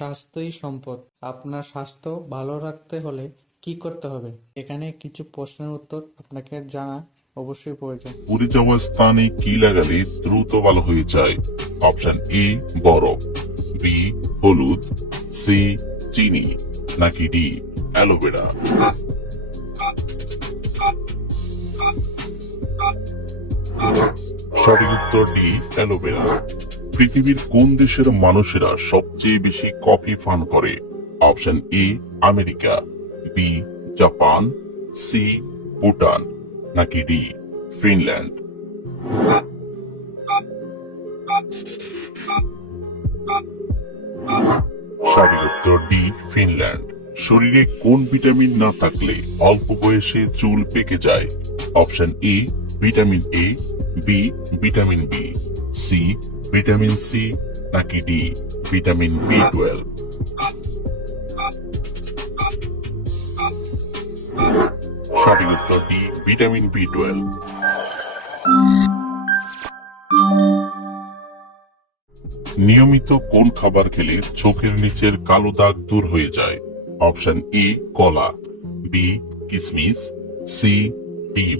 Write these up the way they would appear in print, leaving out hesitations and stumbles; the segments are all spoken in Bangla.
স্বাস্থ্যই সম্পদ। আপনার স্বাস্থ্য ভালো রাখতে হলে কি করতে হবে? এখানে কিছু প্রশ্নের উত্তর আপনাকে জানা অবশ্যই প্রয়োজন। পুড়ে যাওয়া স্থানে কি লাগালে দ্রুত ভালো হয়ে যায়? অপশন এ বরফ, বি হলুদ, সি চিনি, নাকি ডি অ্যালোভেরা? সঠিক উত্তর ডি অ্যালোভেরা। পৃথিবীর কোন দেশের মানুষেরা সবচেয়ে বেশি কফি পান করে? Option A America, B Japan, C Bhutan, নাকি ডি ফিনল্যান্ড? সঠিক উত্তর ডি ফিনল্যান্ড। শরীরে কোন ভিটামিন না থাকলে অল্প বয়সে চুল পেকে যায়? Option A vitamin A, B vitamin B, C vitamin C, নাকি ডি ভিটামিন বি12? সঠিক উত্তর ডি ভিটামিন বি12। নিয়মিত কোন খাবার খেলে চোখের নিচের কালো দাগ দূর হয়ে যায়? অপশন এ কলা, বি কিশমিশ, সি ডিম,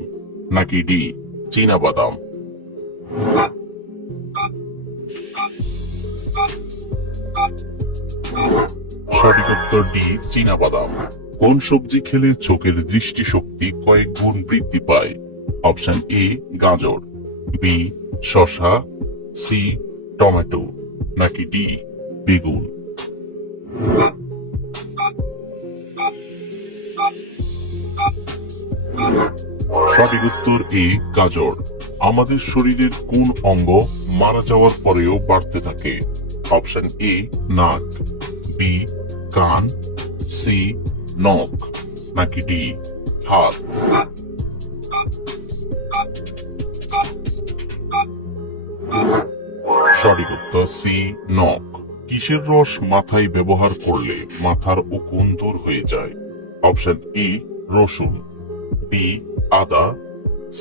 নাকি ডি চীনাবাদাম? সঠিক উত্তর ডি চীনাবাদাম। কোন সবজি খেলে চোখের দৃষ্টিশক্তি কয়েক গুণ বৃদ্ধি পায়? অপশন এ গাজর, বি শসা, সি টমেটো, নাকি ডি বেগুন? সঠিক উত্তর এ গাজর। আমাদের শরীরের কোন অঙ্গ মারা যাওয়ার পরেও বাড়তে থাকে? অপশন এ নাক, বি কান, সি নখ, নাকি ডি হাত? সঠিক উত্তর সি নখ। কিসের রস মাথায় ব্যবহার করলে মাথার উকুন দূর হয়ে যায়? অপশন এ রসুন, বি আদা,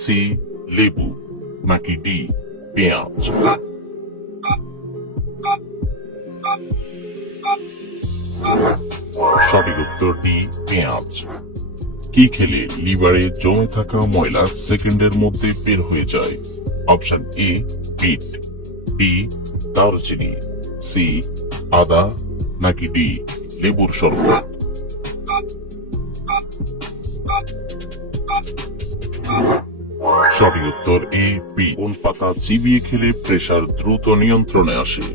সি লেবু, নাকি ডি পেঁয়াজ? সঠিক উত্তর ডি পেঁয়াজ। কি খেলে লিভারে জমে থাকা ময়লা সেকেন্ডের মধ্যে বের হয়ে যায়? অপশন এ বিট, বি দারুচিনি, সি আদা, নাকি ডি লেবুর শরবত? সঠিক উত্তর এ বি। কোন পাতা চিবিয়ে খেলে প্রেসার দ্রুত নিয়ন্ত্রণে আসে?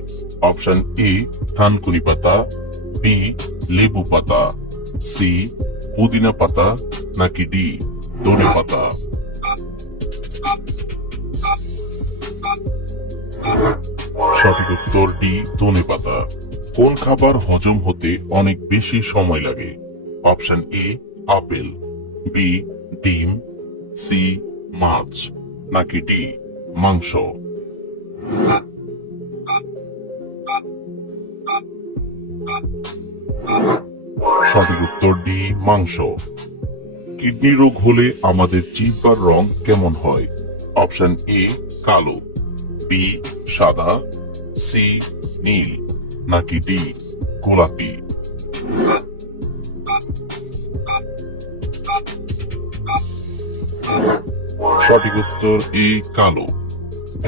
অপশন এ থানকুনি পাতা, বি লেবু পাতা, সি পুদিনা পাতা, নাকি ডি ধনে পাতা? সঠিক উত্তর ডি ধনে পাতা। কোন খাবার হজম হতে অনেক বেশি সময় লাগে? অপশন এ আপেল, বি ডিম, সি মাছ, নাকি ডি মাংস? সঠিক উত্তর ডি মাংস। কিডনি রোগ হলে আমাদের জিহ্বার রং কেমন হয়? অপশন এ কালো, বি সাদা, সি নীল, নাকি ডি গোলাপি? সঠিক উত্তর এ কালো।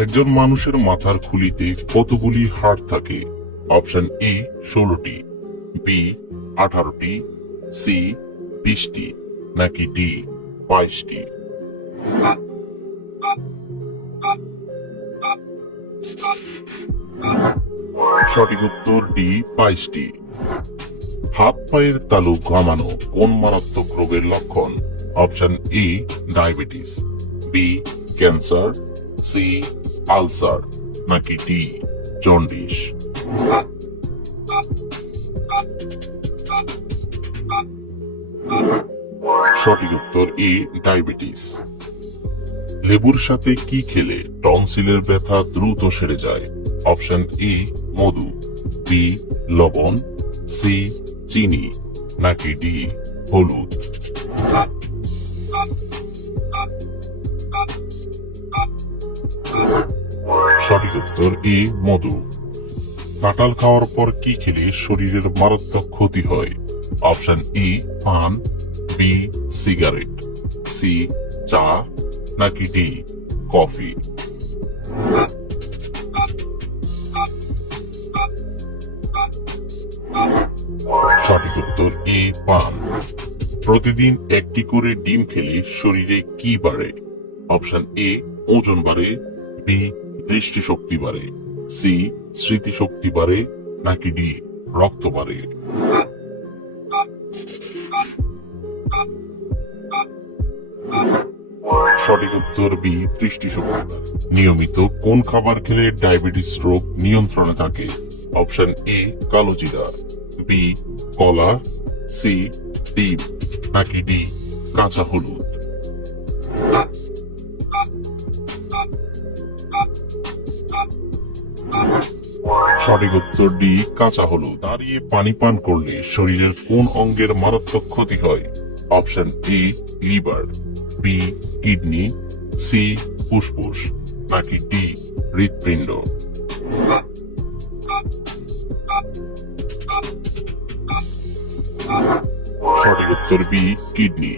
একজন মানুষের মাথার খুলিতে কতগুলি হাড় থাকে? অপশন এ 16টি, বি 18টি, সি 20টি, নাকি ডি 22টি? সঠিক উত্তর ডি 22টি। হাত পায়ের তালু ঘামানো কোন মারাত্মক রোগের লক্ষণ? Option A diabetes, B cancer, C ulcer, নাকি ডি জন্ডিস? সঠিক উত্তর এ ডায়াবেটিস। লেবুর সাথে কি খেলে টনসিলের ব্যথা দ্রুত সেরে যায়? অপশন এ মধু, বি লবণ, সি চিনি, নাকি ডি হলুদ? সঠিক উত্তর এ মধু। কাঁঠাল খাওয়ার পর কি খেলে শরীরের মারাত্মক ক্ষতি হয়? অপশন ই পান, বি সিগারেট, সি চা, নাকি ডি কফি? সঠিক উত্তর এ পান। প্রতিদিন একটি করে ডিম খেলে শরীরে কি বাড়ে? অপশন এ ওজন বাড়ে, বি দৃষ্টিশক্তি বাড়ে, সি স্মৃতিশক্তি বাড়ে, নাকি ডি রক্ত বাড়ে? সঠিক উত্তর বি দৃষ্টিশক্তি বাড়ে। নিয়মিত কোন খাবার খেলে ডায়াবেটিস রোগ নিয়ন্ত্রণে থাকে? অপশন এ কালো জিরা, বি কলা, সি ডিম, নাকি ডি কাঁচা হলুদ? সঠিক উত্তর ডি কাঁচা হলুদ। দাঁড়িয়ে পানি পান করলে শরীরের কোন অঙ্গের মারাত্মক ক্ষতি হয়? Option A liver, B kidney, C ফুসফুস, নাকি ডি হৃৎপিণ্ড? সঠিক উত্তর বি কিডনি।